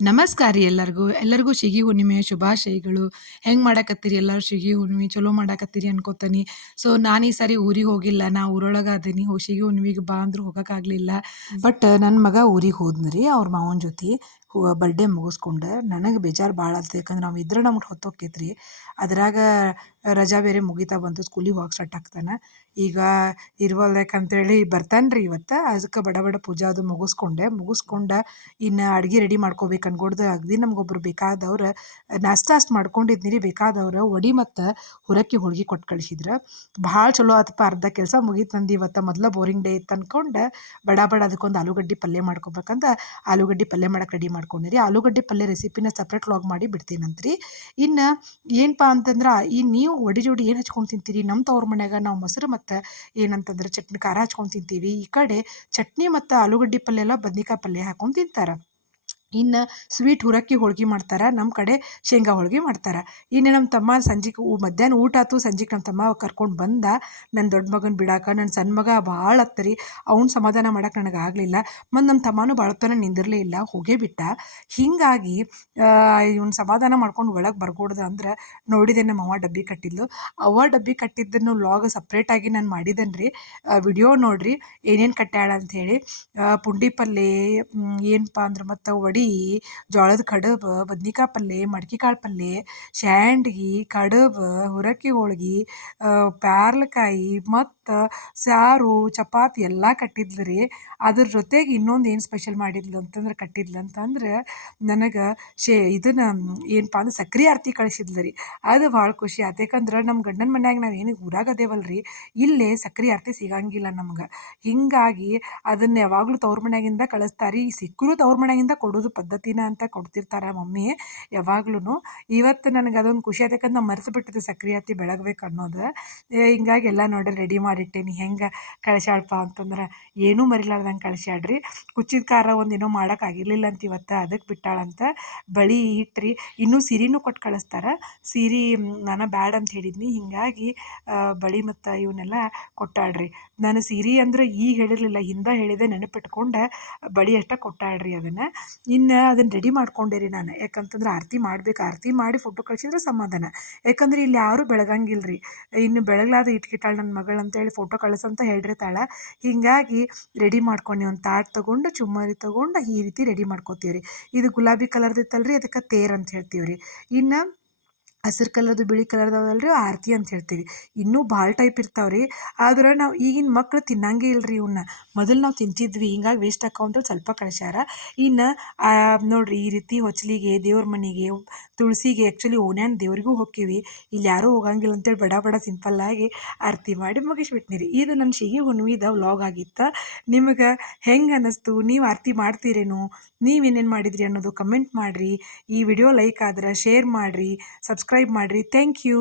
ನಮಸ್ಕಾರ ರೀ ಎಲ್ಲರಿಗೂ. ಎಲ್ಲರಿಗೂ ಶಿಗಿ ಹುಣ್ಣಿಮೆ ಶುಭಾಶಯಗಳು. ಹೆಂಗೆ ಮಾಡಾಕತ್ತೀರಿ ಎಲ್ಲರೂ ಶಿಗಿ ಹುಣ್ಣಿಮೆ? ಚಲೋ ಮಾಡಾಕತ್ತೀರಿ ಅನ್ಕೋತೀನಿ. ಸೊ ನಾನು ಈ ಸಾರಿ ಊರಿಗೆ ಹೋಗಿಲ್ಲ. ನಾ ಊರೊಳಗೆ ಅದೀನಿ ಶಿಗಿ ಹುಣ್ಣಿಮೆಗೆ ಬಾ ಅಂದ್ರೆ ಹೋಗೋಕ್ಕಾಗಲಿಲ್ಲ. ಬಟ್ ನನ್ನ ಮಗ ಊರಿಗೆ ಹೋದ್ನು ಅವ್ರ ಮಾವನ ಜೊತೆ. ಬರ್ಡೇ ಮುಗಿಸ್ಕೊಂಡು. ನನಗೆ ಬೇಜಾರು ಭಾಳ ಆತು. ಯಾಕಂದ್ರೆ ನಾವು ಇದ್ರೆ ನಮ್ಗೆ ಹೊತ್ತು ರೀ ಅದ್ರಾಗ ರಜಾ ಬೇರೆ ಮುಗಿತಾ ಬಂತು. ಸ್ಕೂಲಿಗೆ ಹೋಗಕ್ಕೆ ಸ್ಟಾರ್ಟ್ ಆಗ್ತಾನೆ. ಈಗ ಇರ್ವಲ್ದಕ್ಕೆ ಅಂತೇಳಿ ಬರ್ತಾನೆ ರೀ ಇವತ್ತು. ಅದಕ್ಕೆ ಬಡ ಬಡ ಪೂಜಾ ಅದು ಮುಗಿಸ್ಕೊಂಡೆ. ಮುಗಿಸ್ಕೊಂಡು ಇನ್ನು ಅಡ್ಗೆ ರೆಡಿ ಮಾಡ್ಕೋಬೇಕು ಅನ್ಕೊಡ್ದು ಅಗದಿ ನಮ್ಗೊಬ್ರು ಬೇಕಾದವ್ರು, ನಾಷ್ಟ ಮಾಡ್ಕೊಂಡಿದ್ನಿ ರೀ ಬೇಕಾದವ್ರು ಒಡಿ ಮತ್ತು ಹುರಕ್ಕಿ ಹೋಳಿಗೆ ಕೊಟ್ಟು ಕಳಿಸಿದ್ರು. ಭಾಳ ಚಲೋ ಆತಪ್ಪ ಅರ್ಧ ಕೆಲಸ ಮುಗೀತಂದು ಇವತ್ತು. ಮೊದಲ ಬೋರಿಂಗ್ ಡೇ ಇತ್ತು ಅಂದ್ಕೊಂಡು ಬಡ ಬಡ ಅದಕ್ಕೊಂದು ಆಲೂಗಡ್ಡೆ ಪಲ್ಯ ಮಾಡ್ಕೋಬೇಕಂತ ಆಲೂಗಡ್ಡೆ ಪಲ್ಯ ಮಾಡಕ್ಕೆ ರೆಡಿ ಮಾಡ್ಕೊಂಡಿರಿ. ಆಲೂಗಡ್ಡೆ ಪಲ್ಯ ರೆಸಿಪಿನ ಸಪ್ರೇಟ್ ವ್ಲಾಗ್ ಮಾಡಿ ಬಿಡ್ತೀನಂತ್ರಿ. ಇನ್ನು ಏನಪ್ಪ ಅಂತಂದ್ರೆ, ಈ ನೀವು ಒಡಿ ಜೋಡಿ ಏನು ಹಚ್ಕೊಂಡು ತಿಂತೀರಿ? ನಮ್ಮ ತವ್ರ ಮನ್ಯಾಗ ನಾವು ಮೊಸರು ಮತ್ತು ಏನಂತಂದ್ರೆ ಚಟ್ನಿ ಖಾರ ಹಚ್ಕೊಂಡು ತಿಂತೀವಿ. ಈ ಕಡೆ ಚಟ್ನಿ ಮತ್ತು ಆಲೂಗಡ್ಡೆ ಪಲ್ಯ ಎಲ್ಲ ಬದ್ನಿಕಾಯಿ ಪಲ್ಯ ಹಾಕೊಂಡು ತಿಂತಾರೆ. ಇನ್ನು ಸ್ವೀಟ್ ಹುರಕ್ಕಿ ಹೋಳ್ಗೆ ಮಾಡ್ತಾರೆ ನಮ್ಮ ಕಡೆ ಶೇಂಗಾ ಹೋಳ್ಗೆ ಮಾಡ್ತಾರೆ. ಇನ್ನು ನಮ್ಮ ತಮ್ಮ ಸಂಜೆಗೆ ಮಧ್ಯಾಹ್ನ ಊಟ ಆಯ್ತು ಸಂಜೆಗೆ ನಮ್ಮ ತಮ್ಮ ಕರ್ಕೊಂಡು ಬಂದ ನನ್ನ ದೊಡ್ಡ ಮಗನ ಬಿಡಾಕ ನನ್ನ ಸಣ್ಣ ಮಗ ಭಾಳ ಹತ್ತರಿ ಅವ್ನ ಸಮಾಧಾನ ಮಾಡಕ್ಕೆ ನನಗೆ ಆಗಲಿಲ್ಲ. ಮತ್ತು ನಮ್ಮ ತಮ್ಮನೂ ಭಾಳ ನಿಂದಿರಲೇ ಇಲ್ಲ, ಹೋಗೇ ಬಿಟ್ಟ. ಹೀಗಾಗಿ ಇವ್ನ ಸಮಾಧಾನ ಮಾಡ್ಕೊಂಡು ಒಳಗೆ ಬರ್ಕೊಡ್ದು ಅಂದ್ರೆ ನೋಡಿದೆ ನಮ್ಮ ಅವ್ವ ಡಬ್ಬಿ ಕಟ್ಟಿದ್ಲು ಅವ ಡಬ್ಬಿ ಕಟ್ಟಿದ್ದನ್ನು ಲಾಗ್ ಸಪ್ರೇಟಾಗಿ ನಾನು ಮಾಡಿದ್ದೇನೆ ರೀ. ವಿಡಿಯೋ ನೋಡಿರಿ, ಏನೇನು ಕಟ್ಟ್ಯಾಳ ಅಂಥೇಳಿ ಪುಂಡಿ ಪಲ್ಯ ಏನಪ್ಪ ಅಂದ್ರೆ ಮತ್ತು ವಡಿ ಜೋಳದ ಕಡುಬು, ಬದ್ನಿಕಾಯಿ ಪಲ್ಯ ಮಡ್ಕಿಕಾಳು ಪಲ್ಯ ಶ್ಯಾಂಡ್ಗಿ ಕಡುಬು ಹುರಕ್ಕಿ ಹೋಳ್ಗೆ ಪ್ಯಾರ್ಲಕಾಯಿ ಮತ್ತು ಸಾರು, ಚಪಾತಿ ಎಲ್ಲ ಕಟ್ಟಿದ್ಲು ರೀ. ಅದ್ರ ಜೊತೆಗೆ ಇನ್ನೊಂದು ಏನು ಸ್ಪೆಷಲ್ ಮಾಡಿದ್ಲು ಅಂತಂದ್ರೆ ಕಟ್ಟಿದ್ಲು ಅಂತಂದ್ರೆ ನನಗೆ ಶೇ, ಇದನ್ನು ಏನಪ್ಪ ಅಂದ್ರೆ ಸಕ್ರೆ ಆರತಿ ಕಳಿಸಿದ್ಲು ರೀ. ಅದು ಭಾಳ ಖುಷಿ ಆಯ್ತು ನಮ್ಮ ಗಂಡನ ಮನ್ಯಾಗ ನಾವು ಏನು ಊರಾಗ ಅದೇವಲ್ಲ ರೀ, ಇಲ್ಲೇ ಸಕ್ರೆ ಆರತಿ ಸಿಗಂಗಿಲ್ಲ ನಮ್ಗೆ. ಹೀಗಾಗಿ ಅದನ್ನು ಯಾವಾಗಲೂ ತವ್ರ ಮನ್ಯಾಗಿಂದ ಕಳಿಸ್ತಾರೆ ಸಿಕ್ಕರೂ ತವ್ರ ಮನ್ಯಾಗಿಂದ ಕೊಡೋದು ಪದ್ಧತಿನ ಅಂತ ಕೊಡ್ತಿರ್ತಾರೆ ಮಮ್ಮಿ ಯಾವಾಗ್ಲೂ ಇವತ್ತು ನನಗೆ ಅದೊಂದು ಖುಷಿ ಆಯ್ತು. ಯಾಕಂದ್ರೆ ನಾವು ಮರೆತು ಬಿಟ್ಟಿದ್ದೆ ಸಕ್ರೆ ಹತ್ತಿ ಬೆಳಗ್ಬೇಕು ಅನ್ನೋದು. ಹಿಂಗಾಗಿ ಎಲ್ಲ ನೋಡಿ ರೆಡಿ ಮಾಡಿಟ್ಟೇನಿ. ಹೆಂಗೆ ಕಳ್ಸ್ಯಾಳಪ್ಪ ಅಂತಂದ್ರೆ, ಏನೂ ಮರಿಲಾರ್ದಂಗೆ ಕಳ್ಸ್ಯಾಳ್ರಿ. ಕುಚ್ಚಿದ ಖಾರ ಒಂದು ಏನೋ ಮಾಡೋಕ್ಕಾಗಿರ್ಲಿಲ್ಲ ಅಂತ ಇವತ್ತು ಅದಕ್ಕೆ ಬಿಟ್ಟಾಳಂತ. ಬಳಿ ಇಟ್ರಿ. ಇನ್ನೂ ಸೀರೆನೂ ಕೊಟ್ಟು ಕಳಿಸ್ತಾರೆ. ಸೀರೆ ನಾನು ಬ್ಯಾಡ್ ಅಂತ ಹೇಳಿದ್ನಿ. ಹೀಗಾಗಿ ಬಳಿ ಮತ್ತು ಇವನ್ನೆಲ್ಲ ಕೊಟ್ಟಾಳ್ರಿ. ನಾನು ಸೀರೆ ಅಂದ್ರೆ ಈಗ ಹೇಳಿರಲಿಲ್ಲ. ಹಿಂದೆ ಹೇಳಿದೆ ನೆನಪಿಟ್ಕೊಂಡು ಬಳಿ ಅಷ್ಟೇ ಕೊಟ್ಟಾಳ್ರಿ ಅದನ್ನು. ಇನ್ನು ಅದನ್ನು ರೆಡಿ ಮಾಡ್ಕೊಂಡೆ ರೀ ನಾನು. ಯಾಕಂತಂದ್ರೆ ಆರತಿ ಮಾಡ್ಬೇಕು, ಆರತಿ ಮಾಡಿ ಫೋಟೋ ಕಳ್ಸಿದ್ರೆ ಸಮಾಧಾನ. ಯಾಕಂದ್ರೆ ಇಲ್ಲಿ ಯಾರೂ ಬೆಳಗಂಗಿಲ್ಲ ರೀ ಇನ್ನು ಬೆಳಗ್ಲಾದ ಇಟ್ಕಿಟ್ಟಾಳ ನನ್ನ ಮಗಳು ಅಂತೇಳಿ ಫೋಟೋ ಕಳಿಸಂತ ಹೇಳಿರ್ತಾಳೆ ಹೀಗಾಗಿ ರೆಡಿ ಮಾಡ್ಕೊಂಡು ಒಂದು ತಾಟ್ ತೊಗೊಂಡು, ಚುಮ್ಮರಿ ತೊಗೊಂಡು ಈ ರೀತಿ ರೆಡಿ ಮಾಡ್ಕೋತೀವಿ ರೀ ಇದು ಗುಲಾಬಿ ಕಲರ್ದು ರೀ ಅದಕ್ಕೆ ತೇರ್ ಅಂತ ಹೇಳ್ತೀವಿ ರೀ ಇನ್ನು ಹಸಿರು ಕಲರ್ದು, ಬಿಳಿ ಕಲರ್ದು ರೀ ಆರತಿ ಅಂತ ಹೇಳ್ತೀವಿ. ಇನ್ನೂ ಭಾಳ ಟೈಪ್ ಇರ್ತಾವೆ ರೀ ಆದ್ರೆ ನಾವು ಈಗಿನ ಮಕ್ಳು ತಿನ್ನಂಗೆ ಇಲ್ಲ ರೀ ಇವನ್ನ ಮೊದಲು ನಾವು ತಿಂತಿದ್ವಿ, ಹಿಂಗಾಗಿ ವೇಸ್ಟ್ ಆಕಾವು ಸ್ವಲ್ಪ ಕಳಿಸ್ಯಾರ. ಇನ್ನು ನೋಡಿರಿ ಈ ರೀತಿ ಹೊಚ್ಲಿಗೆ, ದೇವ್ರ ಮನೆಗೆ ತುಳಸಿಗೆ ಆ್ಯಕ್ಚುಲಿ ಓಣ್ಯಾನ ದೇವ್ರಿಗೂ ಹೋಗ್ತೀವಿ ಇಲ್ಲಿ ಯಾರೂ ಹೋಗಂಗಿಲ್ಲ ಅಂತೇಳಿ ಬಡ ಬಡ ಸಿಂಪಲ್ಲಾಗಿ ಆರತಿ ಮಾಡಿ ಮುಗಿಸ್ಬಿಟ್ನಿ ರೀ ಇದು ನನ್ನ ಶಿಗಿ ಹುಣ್ಣಿದ ವ್ಲಾಗ್ ಆಗಿತ್ತು. ನಿಮಗೆ ಹೆಂಗೆ ಅನ್ನಿಸ್ತು ನೀವು ಆರತಿ ಮಾಡ್ತೀರೇನು? ನೀವೇನೇನು ಮಾಡಿದ್ರಿ ಅನ್ನೋದು ಕಮೆಂಟ್ ಮಾಡಿರಿ. ಈ ವಿಡಿಯೋ ಲೈಕ್ ಆದ್ರೆ ಶೇರ್ ಮಾಡಿರಿ ಸಬ್ಸ್ಕ್ರೈಬ್ ಮಾಡಿರಿ. Thank you